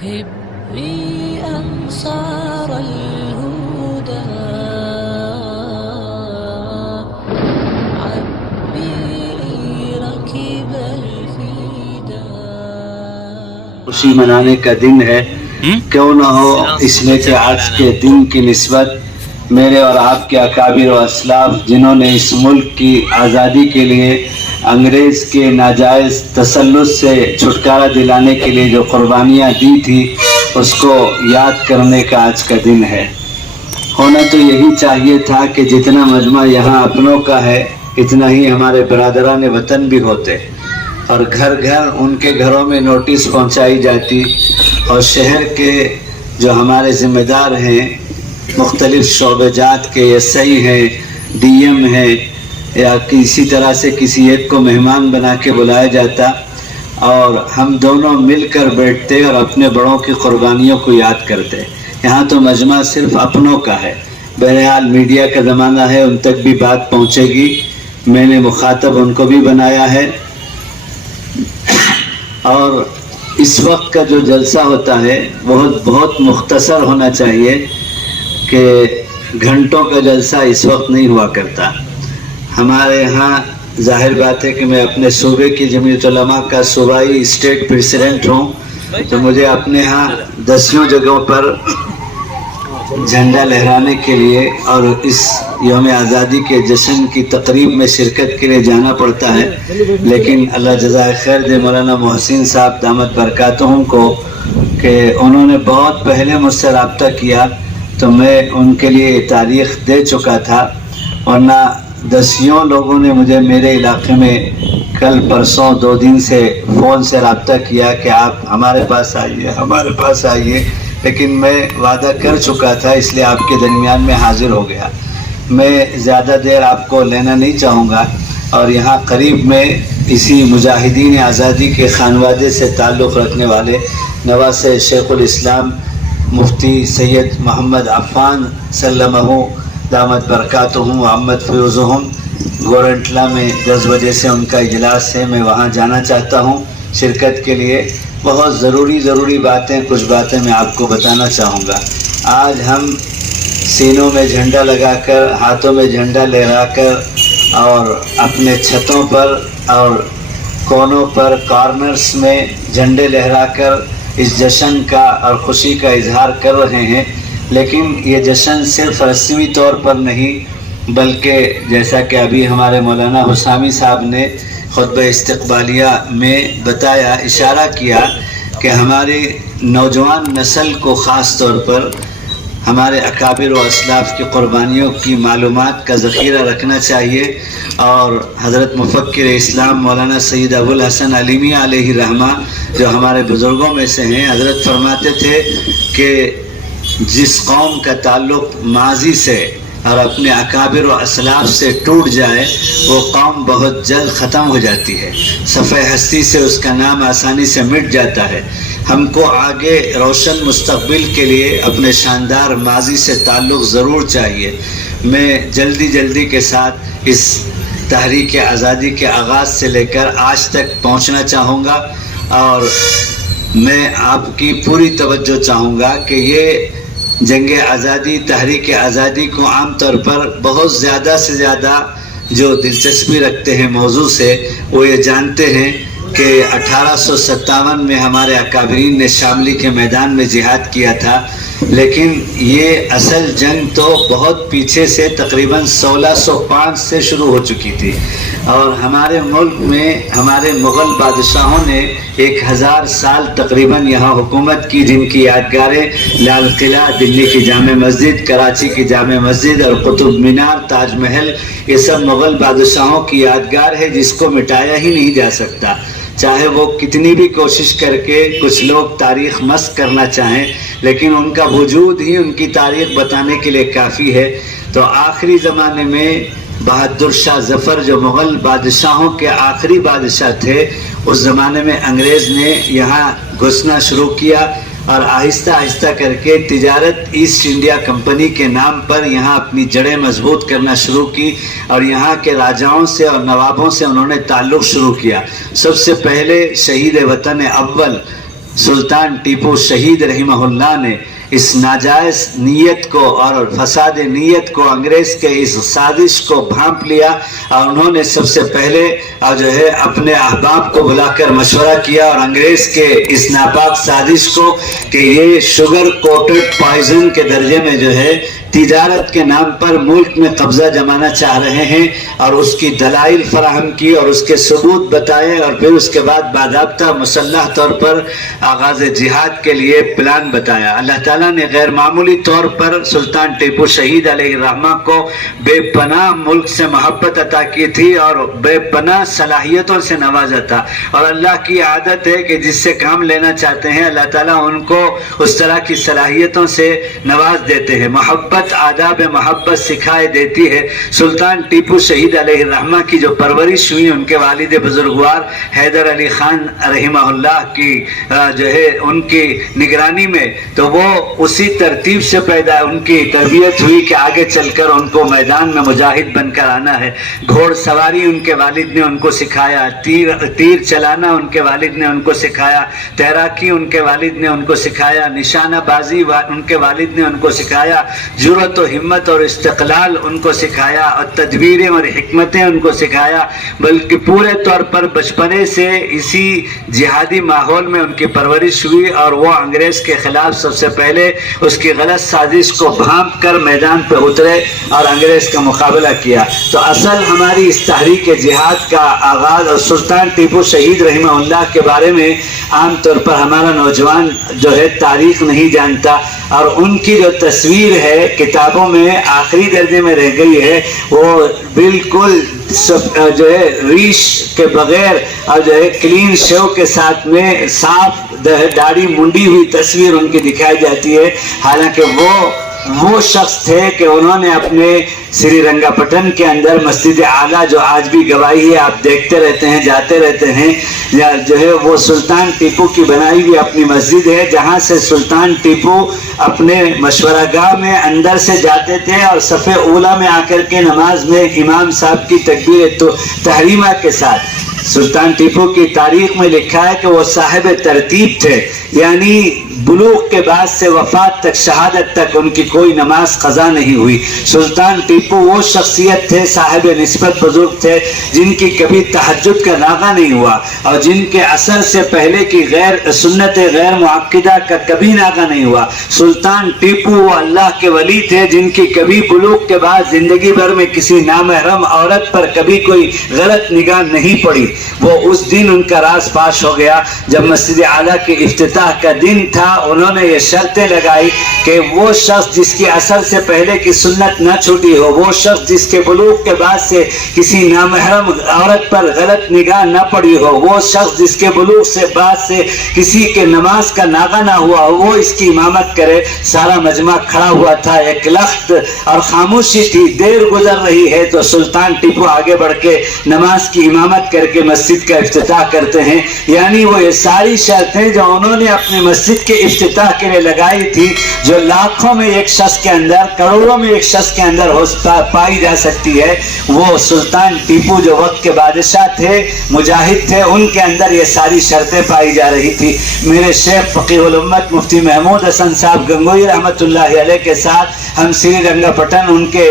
هبي أنصار الهدى عبي ركب الفدا. خوشی منانے کا دن ہے، کیوں نہ ہو اس میں کہ آج کے دن کی نسبت میرے اور آپ کے اکابر و اسلاف جنہوں نے اس ملک کی آزادی کے لیے انگریز کے ناجائز تسلط سے چھٹکارا دلانے کے لیے جو قربانیاں دی تھی اس کو یاد کرنے کا آج کا دن ہے۔ ہونا تو یہی چاہیے تھا کہ جتنا مجمع یہاں اپنوں کا ہے اتنا ہی ہمارے برادران وطن بھی ہوتے، اور گھر گھر ان کے گھروں میں نوٹس پہنچائی جاتی، اور شہر کے جو ہمارے ذمہ دار ہیں مختلف شعبہ جات کے ایس آئی ہیں، ڈی ایم ہیں، یا کسی طرح سے کسی ایک کو مہمان بنا کے بلایا جاتا اور ہم دونوں مل کر بیٹھتے اور اپنے بڑوں کی قربانیوں کو یاد کرتے۔ یہاں تو مجمع صرف اپنوں کا ہے، بہرحال میڈیا کا زمانہ ہے، ان تک بھی بات پہنچے گی، میں نے مخاطب ان کو بھی بنایا ہے۔ اور اس وقت کا جو جلسہ ہوتا ہے بہت مختصر ہونا چاہیے کہ گھنٹوں کا جلسہ اس وقت نہیں ہوا کرتا۔ ہمارے ہاں ظاہر بات ہے کہ میں اپنے صوبے کی جمعیت علماء کا صوبائی اسٹیٹ پریزیڈنٹ ہوں، تو مجھے اپنے ہاں 10 جگہوں پر جھنڈا لہرانے کے لیے اور اس یوم آزادی کے جشن کی تقریب میں شرکت کے لیے جانا پڑتا ہے، لیکن اللہ جزائے خیر دے مولانا محسن صاحب دامت برکاتہم کو کہ انہوں نے بہت پہلے مجھ سے رابطہ کیا تو میں ان کے لیے تاریخ دے چکا تھا، ورنہ 10 لوگوں نے مجھے میرے علاقے میں کل پرسوں 2 دن سے فون سے رابطہ کیا کہ آپ ہمارے پاس آئیے، لیکن میں وعدہ کر چکا تھا، اس لیے آپ کے درمیان میں حاضر ہو گیا۔ میں زیادہ دیر آپ کو لینا نہیں چاہوں گا، اور یہاں قریب میں اسی مجاہدین آزادی کے خانوادے سے تعلق رکھنے والے نواسہ شیخ الاسلام مفتی سید محمد عفان سلمہ دامت برکاتہم محمد فیوزہم گورنٹلا میں 10 بجے سے ان کا اجلاس ہے، میں وہاں جانا چاہتا ہوں شرکت کے لیے۔ بہت ضروری باتیں، کچھ باتیں میں آپ کو بتانا چاہوں گا۔ آج ہم سینوں میں جھنڈا لگا کر، ہاتھوں میں جھنڈا لہرا کر اور اپنے چھتوں پر اور کونوں پر کارنرز میں جھنڈے لہرا کر اس جشن کا اور خوشی کا اظہار کر رہے ہیں، لیکن یہ جشن صرف رسمی طور پر نہیں بلکہ جیسا کہ ابھی ہمارے مولانا حسامی صاحب نے خطبہ استقبالیہ میں بتایا، اشارہ کیا کہ ہماری نوجوان نسل کو خاص طور پر ہمارے اکابر و اسلاف کی قربانیوں کی معلومات کا ذخیرہ رکھنا چاہیے۔ اور حضرت مفکر اسلام مولانا سید ابوالحسن علیمی علیہ رحمہ جو ہمارے بزرگوں میں سے ہیں، حضرت فرماتے تھے کہ جس قوم کا تعلق ماضی سے اور اپنے اکابر و اسلاف سے ٹوٹ جائے وہ قوم بہت جلد ختم ہو جاتی ہے، صفحہ ہستی سے اس کا نام آسانی سے مٹ جاتا ہے۔ ہم کو آگے روشن مستقبل کے لیے اپنے شاندار ماضی سے تعلق ضرور چاہیے۔ میں جلدی کے ساتھ اس تحریک آزادی کے آغاز سے لے کر آج تک پہنچنا چاہوں گا، اور میں آپ کی پوری توجہ چاہوں گا کہ یہ جنگ آزادی، تحریک آزادی کو عام طور پر بہت زیادہ سے زیادہ جو دلچسپی رکھتے ہیں موضوع سے، وہ یہ جانتے ہیں کہ 1857 میں ہمارے اکابرین نے شاملی کے میدان میں جہاد کیا تھا، لیکن یہ اصل جنگ تو بہت پیچھے سے تقریباً 1605 سے شروع ہو چکی تھی، اور ہمارے ملک میں ہمارے مغل بادشاہوں نے 1000 سال تقریباً یہاں حکومت کی، جن کی یادگاریں لال قلعہ، دلی کی جامع مسجد، کراچی کی جامع مسجد اور قطب مینار، تاج محل، یہ سب مغل بادشاہوں کی یادگار ہے جس کو مٹایا ہی نہیں جا سکتا، چاہے وہ کتنی بھی کوشش کر کے کچھ لوگ تاریخ مسخ کرنا چاہیں، لیکن ان کا وجود ہی ان کی تاریخ بتانے کے لیے کافی ہے۔ تو آخری زمانے میں بہادر شاہ ظفر جو مغل بادشاہوں کے آخری بادشاہ تھے، اس زمانے میں انگریز نے یہاں گھسنا شروع کیا اور آہستہ کر کے تجارت ایسٹ انڈیا کمپنی کے نام پر یہاں اپنی جڑیں مضبوط کرنا شروع کی، اور یہاں کے راجاؤں سے اور نوابوں سے انہوں نے تعلق شروع کیا۔ سب سے پہلے شہید وطن اول سلطان ٹیپو شہید رحمہ اللہ نے اس ناجائز نیت کو اور فساد نیت کو، انگریز کے اس سازش کو بھانپ لیا، اور انہوں نے سب سے پہلے جو ہے اپنے احباب کو بلا کر مشورہ کیا، اور انگریز کے اس ناپاک سازش کو کہ یہ شوگر کوٹڈ پوائزن کے درجے میں جو ہے تجارت کے نام پر ملک میں قبضہ جمانا چاہ رہے ہیں، اور اس کی دلائل فراہم کی اور اس کے ثبوت بتائے، اور پھر اس کے بعد باضابطہ مسلح طور پر آغاز جہاد کے لیے پلان بتایا۔ اللہ تعالیٰ نے غیر معمولی طور پر سلطان ٹیپو شہید علیہ الرحمہ کو بے پناہ ملک سے محبت عطا کی تھی اور بے پناہ صلاحیتوں سے نوازا تھا، اور اللہ کی عادت ہے کہ جس سے کام لینا چاہتے ہیں اللہ تعالیٰ ان کو اس طرح کی صلاحیتوں سے نواز دیتے ہیں، محبت آداب محبت سکھائے دیتی ہے۔ سلطان ٹیپو شہید علیہ الرحمہ کی جو پرورش ہوئی ان کے والد بزرگوار حیدر علی خان رحمہ اللہ کی جو ہے ان کی نگرانی میں، تو وہ اسی ترتیب سے پیدا ان کی تربیت ہوئی کہ آگے چل کر ان کو میدان میں مجاہد بن کر آنا ہے۔ گھوڑ سواری ان کے والد نے ان کو سکھایا، تیر چلانا ان کے والد نے ان کو سکھایا، تیراکی ان کے والد نے ان کو سکھایا، نشانہ بازی ان کے والد نے ان کو سکھایا، جرأت و ہمت اور استقلال ان کو سکھایا، اور تدبیریں اور حکمتیں ان کو سکھایا، بلکہ پورے طور پر بچپنے سے اسی جہادی ماحول میں ان کی پرورش ہوئی، اور وہ انگریز کے خلاف سب سے پہلے اس کی غلط سازش کو بھانپ کر میدان پہ اترے اور انگریز کا مقابلہ کیا۔ تو اصل ہماری اس تحریک جہاد کا آغاز، اور سلطان ٹیپو شہید رحمہ اللہ کے بارے میں عام طور پر ہمارا نوجوان جو ہے تاریخ نہیں جانتا، اور ان کی جو تصویر ہے کتابوں میں آخری درجے میں رہ گئی ہے، وہ بالکل جو ہے ریش کے بغیر اور جو ہے کلین شیو کے ساتھ میں صاف داڑھی منڈی ہوئی تصویر ان کی دکھائی جاتی ہے، حالانکہ وہ شخص تھے کہ انہوں نے اپنے سری رنگا پٹن کے اندر مسجد اعلیٰ جو آج بھی گواہی ہے، آپ دیکھتے رہتے ہیں جاتے رہتے ہیں، جو ہے وہ سلطان ٹیپو کی بنائی ہوئی اپنی مسجد ہے، جہاں سے سلطان ٹیپو اپنے مشورہ گاہ میں اندر سے جاتے تھے، اور صف اولیٰ میں آ کر کے نماز میں امام صاحب کی تکبیر تحریمہ کے ساتھ سلطان ٹیپو کی تاریخ میں لکھا ہے کہ وہ صاحب ترتیب تھے، یعنی بلوغ کے بعد سے وفات تک، شہادت تک ان کی کوئی نماز قضا نہیں ہوئی۔ سلطان ٹیپو وہ شخصیت تھے، صاحب نسبت بزرگ تھے، جن کی کبھی تہجد کا ناغہ نہیں ہوا، اور جن کے اثر سے پہلے کی سنت غیر معقدہ کا کبھی ناغہ نہیں ہوا۔ سلطان ٹیپو وہ اللہ کے ولی تھے جن کی کبھی بلوغ کے بعد زندگی بھر میں کسی نامحرم عورت پر کبھی کوئی غلط نگاہ نہیں پڑی۔ وہ اس دن ان کا راز فاش ہو گیا جب مسجد اعلیٰ کے افتتاح کا دن تھا، انہوں نے یہ شرطیں لگائی کہ وہ شخص جس کی اثر سے پہلے کی سنت نہ چھوٹی ہو، وہ شخص جس کے بلوغ کے بعد سے کسی نامحرم عورت پر غلط نگاہ نہ پڑی ہو، وہ شخص جس کے بلوغ سے بعد سے کسی کے نماز کا ناغہ نہ ہوا ہو، وہ اس کی امامت کرے۔ سارا مجمع کھڑا ہوا تھا، ایک لخت اور خاموشی تھی۔ دیر گزر رہی ہے تو سلطان ٹیپو آگے بڑھ کے نماز کی امامت کر کے مسجد کا افتتاح کرتے ہیں، یعنی وہ یہ ساری شرطیں جو انہوں نے اپنی مسجد کے افتتاح کے لیے لگائی تھی، جو لاکھوں میں ایک شخص کے اندر، کروڑوں میں ایک شخص کے اندر پائی جا سکتی ہے، وہ سلطان ٹیپو جو وقت کے بادشاہ تھے، مجاہد تھے، ان کے اندر یہ ساری شرطیں پائی جا رہی تھی۔ میرے شیخ فقیہ الامت مفتی محمود حسن صاحب گنگوئی رحمۃ اللہ علیہ کے ساتھ ہم سری رنگا پٹن ان کے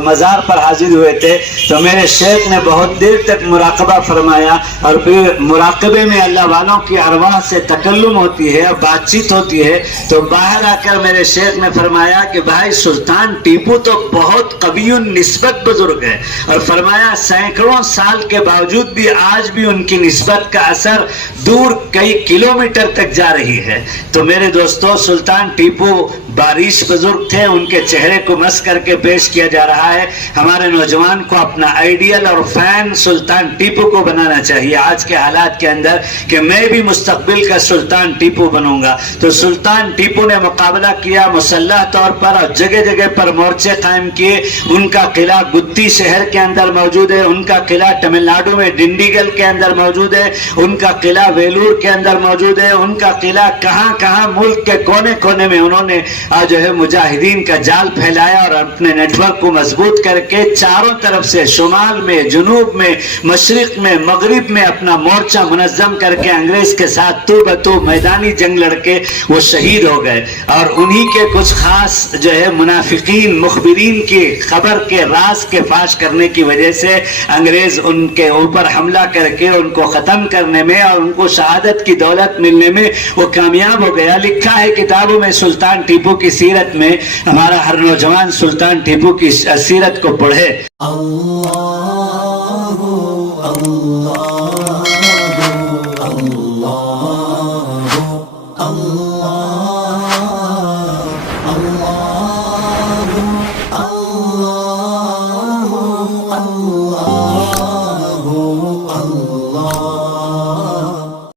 مزار پر حاضر ہوئے تھے، تو میرے شیخ نے بہت دیر تک مراقبہ فرمایا، اور پھر مراقبے میں اللہ والوں کی ارواح سے تکلم ہوتی ہے، بات چیت ہوتی ہے، تو باہر آ کر میرے شیخ نے فرمایا کہ بھائی سلطان ٹیپو تو بہت قوی نسبت بزرگ ہے، اور فرمایا سینکڑوں سال کے باوجود بھی آج بھی ان کی نسبت کا اثر دور کئی کلومیٹر تک جا رہی ہے۔ تو میرے دوستو، سلطان ٹیپو بارش بزرگ تھے، ان کے چہرے کو مس کر کے پیش کیا جا رہا ہے۔ ہمارے نوجوان کو اپنا آئیڈیل اور فین سلطان ٹیپو کو بنانا چاہیے آج کے حالات کے اندر، کہ میں بھی مستقبل کا سلطان ٹیپو بنوں گا۔ تو سلطان ٹیپو نے مقابلہ کیا مسلح طور پر اور جگہ جگہ پر مورچے قائم کیے. ان کا قلعہ گتی شہر کے اندر موجود ہے, ان کا قلعہ تمل ناڈو میں ڈنڈیگل کے اندر موجود ہے, ان کا قلعہ ویلور کے اندر موجود ہے, ان کا قلعہ کہاں کہاں ملک کے کونے کونے میں انہوں نے جو ہے مجاہدین کا جال پھیلایا اور اپنے نیٹ ورک کو مضبوط کر کے چاروں طرف سے شمال میں, جنوب میں, مشرق میں, مغرب میں اپنا مورچہ منظم کر کے انگریز کے ساتھ تو بتو میدانی جنگ لڑ کے وہ شہید ہو گئے. اور انہی کے کچھ خاص جو ہے منافقین مخبرین کی خبر کے راز کے فاش کرنے کی وجہ سے انگریز ان کے اوپر حملہ کر کے ان کو ختم کرنے میں اور ان کو شہادت کی دولت ملنے میں وہ کامیاب ہو گیا. لکھا ہے کتابوں میں سلطان ٹیپو کی سیرت میں, ہمارا ہر نوجوان سلطان ٹیپو کی سیرت کو پڑھے. اللہ